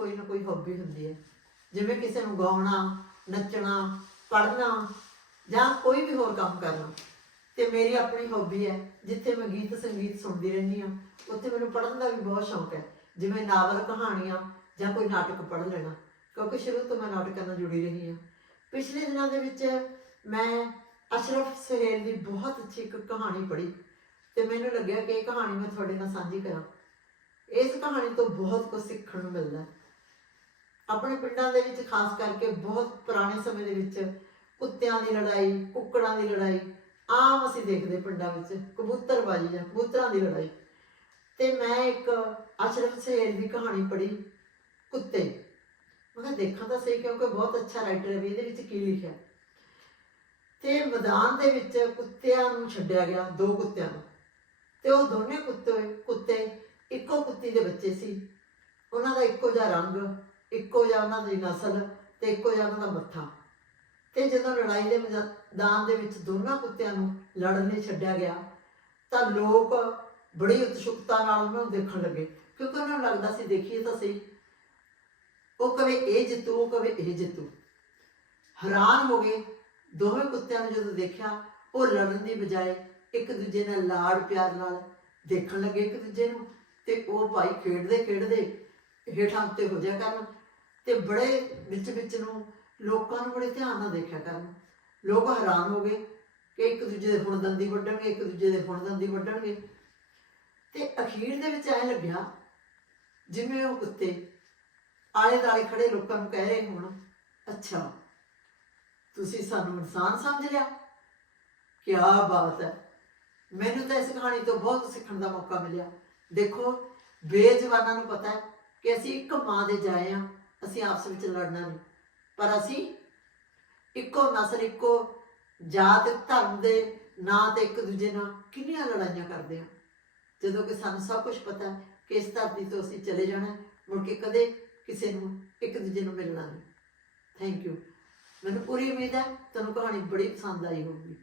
ਕੋਈ ਨਾ ਕੋਈ ਹੌਬੀ ਹੁੰਦੀ ਹੈ। ਜਿਵੇਂ ਕਿਸੇ ਨੂੰ ਗਾਉਣਾ, ਨੱਚਣਾ, ਪੜ੍ਹਨਾ ਜਾਂ ਕੋਈ ਵੀ ਹੋਰ ਕੰਮ ਕਰਨਾ, ਤੇ ਮੇਰੀ ਆਪਣੀ ਹੌਬੀ ਹੈ, ਜਿੱਥੇ ਮੈਂ ਗੀਤ ਸੰਗੀਤ ਸੁਣਦੀ ਰਹਿੰਦੀ ਹਾਂ, ਉੱਥੇ ਮੈਨੂੰ ਪੜ੍ਹਨ ਦਾ ਵੀ ਬਹੁਤ ਸ਼ੌਂਕ ਹੈ। ਜਿਵੇਂ ਨਾਵਲ ਕਹਾਣੀਆਂ ਜਾਂ ਕੋਈ ਨਾਟਕ ਪੜ੍ਹ ਲੈਣਾ, ਕਿਉਂਕਿ ਸ਼ੁਰੂ ਤੋਂ ਮੈਂ ਨਾਟਕਾਂ ਨਾਲ ਜੁੜੀ ਰਹੀ ਹਾਂ। ਪਿਛਲੇ ਦਿਨਾਂ ਦੇ ਵਿੱਚ ਮੈਂ ਅਸ਼ਰਫ ਸੁਹੇਲ ਦੀ ਬਹੁਤ ਅੱਛੀ ਇੱਕ ਕਹਾਣੀ ਪੜ੍ਹੀ, ਤੇ ਮੈਨੂੰ ਲੱਗਿਆ ਕਿ ਇਹ ਕਹਾਣੀ ਮੈਂ ਤੁਹਾਡੇ ਨਾਲ ਸਾਂਝੀ ਕਰਾਂ। ਇਸ ਕਹਾਣੀ ਤੋਂ ਬਹੁਤ ਕੁਝ ਸਿੱਖਣ ਨੂੰ ਮਿਲਦਾ ਹੈ। ਆਪਣੇ ਪਿੰਡਾਂ ਦੇ ਵਿੱਚ ਖਾਸ ਕਰਕੇ ਬਹੁਤ ਪੁਰਾਣੇ ਸਮੇਂ ਦੇ ਵਿੱਚ ਕੁੱਤਿਆਂ ਦੀ ਲੜਾਈ, ਕੁੱਕੜਾਂ ਦੀ ਲੜਾਈ, ਆਮ ਅਸੀਂ ਦੇਖਦੇ ਪਿੰਡਾਂ ਵਿੱਚ ਕਬੂਤਰਬਾਜੀ ਜਾਂ ਕਬੂਤਰਾਂ ਦੀ ਲੜਾਈ। ਤੇ ਮੈਂ ਇੱਕ ਅਸ਼ਰਫ ਸਹੇਲ ਦੀ ਕਹਾਣੀ ਪੜ੍ਹੀ ਕੁੱਤੇ। ਮੈਂ ਕਿਹਾ ਦੇਖਾਂ ਤਾਂ ਸਹੀ ਕਿਉਂਕਿ ਬਹੁਤ ਅੱਛਾ ਰਾਈਟਰ ਹੈ ਵੀ ਇਹਦੇ ਵਿੱਚ ਕੀ ਲਿਖਿਆ। ਤੇ ਮੈਦਾਨ ਦੇ ਵਿੱਚ ਕੁੱਤਿਆਂ ਨੂੰ ਛੱਡਿਆ ਗਿਆ, ਦੋ ਕੁੱਤਿਆਂ ਨੂੰ। ਤੇ ਉਹ ਦੋਨੇ ਕੁੱਤੇ ਕੁੱਤੇ ਇੱਕੋ ਕੁੱਤੀ ਦੇ ਬੱਚੇ ਸੀ। ਉਹਨਾਂ ਦਾ ਇੱਕੋ ਜਿਹਾ ਰੰਗ ਇੱਕੋ ਜਿਹਾ ਉਹਨਾਂ ਦੀ ਨਸਲ ਤੇ ਇੱਕੋ ਜਿਹਾ ਉਹਨਾਂ ਦਾ ਮੱਥਾ। ਤੇ ਜਦੋਂ ਲੜਾਈ ਦੇ ਮੈਦਾਨ ਦੇ ਵਿੱਚ ਦੋਨਾਂ ਕੁੱਤਿਆਂ ਨੂੰ ਲੜਨ ਲਈ ਛੱਡਿਆ ਗਿਆ, ਤਾਂ ਲੋਕ ਬੜੀ ਉਤਸੁਕਤਾ ਨਾਲ ਉਹਨਾਂ ਨੂੰ ਦੇਖਣ ਲੱਗੇ। ਕਿਉਂਕਿ ਉਹਨਾਂ ਨੂੰ ਲੱਗਦਾ ਸੀ, ਦੇਖੀਏ ਤਾਂ ਸਹੀ। ਉਹ ਕਵੇ, ਇਹ ਜਿੱਤੂ, ਉਹ ਕਵੇ, ਇਹ ਜਿੱਤੂ। ਹੈਰਾਨ ਹੋ ਗਏ ਦੋਵੇਂ ਕੁੱਤਿਆਂ ਨੂੰ ਜਦੋਂ ਦੇਖਿਆ, ਉਹ ਲੜਨ ਦੀ ਬਜਾਏ ਇੱਕ ਦੂਜੇ ਨਾਲ ਲਾੜ ਪਿਆਰ ਨਾਲ ਦੇਖਣ ਲੱਗੇ ਇੱਕ ਦੂਜੇ ਨੂੰ। ਤੇ ਉਹ ਭਾਈ ਖੇਡਦੇ ਖੇਡਦੇ ਹੇਠਾਂ ਉੱਤੇ ਹੋ ਜਾ ਕਰਨ। ਤੇ ਬੜੇ ਵਿੱਚ ਵਿੱਚ ਨੂੰ ਲੋਕਾਂ ਨੂੰ ਬੜੇ ਧਿਆਨ ਨਾਲ ਦੇਖਿਆ ਕਰਨ। ਲੋਕ ਹੈਰਾਨ ਹੋ ਗਏ ਕਿ ਇੱਕ ਦੂਜੇ ਦੇ ਹੁਣ ਦੰਦੀ ਵੱਢਣਗੇ, ਇੱਕ ਦੂਜੇ ਦੇ ਹੁਣ ਦੰਦੀ ਵੱਢਣਗੇ। ਤੇ ਅਖੀਰ ਦੇ ਵਿੱਚ ਐ ਲੱਗਿਆ, ਜਿਵੇਂ ਉਹ ਕੁੱਤੇ ਆਲੇ ਦਾਲੇ ਖੜੇ ਲੋਕਾਂ ਨੂੰ ਕਹਿ ਰਹੇ ਹੋਣ, ਅੱਛਾ, ਤੁਸੀਂ ਸਾਨੂੰ ਇਨਸਾਨ ਸਮਝ ਲਿਆ? ਕੀ ਬਾਤ ਹੈ। ਮੈਨੂੰ ਤਾਂ ਇਸ ਕਹਾਣੀ ਤੋਂ ਬਹੁਤ ਸਿੱਖਣ ਦਾ ਮੌਕਾ ਮਿਲਿਆ। ਦੇਖੋ, ਬੇਜਵਾਨਾਂ ਨੂੰ ਪਤਾ ਹੈ ਕਿ ਅਸੀਂ ਇੱਕ ਮਾਂ ਦੇ ਜਾਏ ਆ ਅਸੀਂ ਆਪਸ ਵਿੱਚ ਲੜਨਾ ਨਹੀਂ। ਪਰ ਅਸੀਂ ਇੱਕੋ ਨਸਲ, ਇੱਕੋ ਜਾਤ, ਧਰਮ ਦੇ ਨਾਂ ਤੇ ਇੱਕ ਦੂਜੇ ਨਾਲ ਕਿੰਨੀਆਂ ਲੜਾਈਆਂ ਕਰਦੇ ਆ ਜਦੋਂ ਕਿ ਸਾਨੂੰ ਸਭ ਕੁਝ ਪਤਾ ਕਿ ਇਸ ਧਰਤੀ ਤੋਂ ਅਸੀਂ ਚਲੇ ਜਾਣਾ ਮੁੜ ਕੇ ਕਦੇ ਕਿਸੇ ਨੂੰ ਇੱਕ ਦੂਜੇ ਨੂੰ ਮਿਲਣਾ ਨਹੀਂ। ਥੈਂਕ ਯੂ ਮੈਨੂੰ ਪੂਰੀ ਉਮੀਦ ਹੈ ਤੁਹਾਨੂੰ ਕਹਾਣੀ ਬੜੀ ਪਸੰਦ ਆਈ ਹੋਊਗੀ।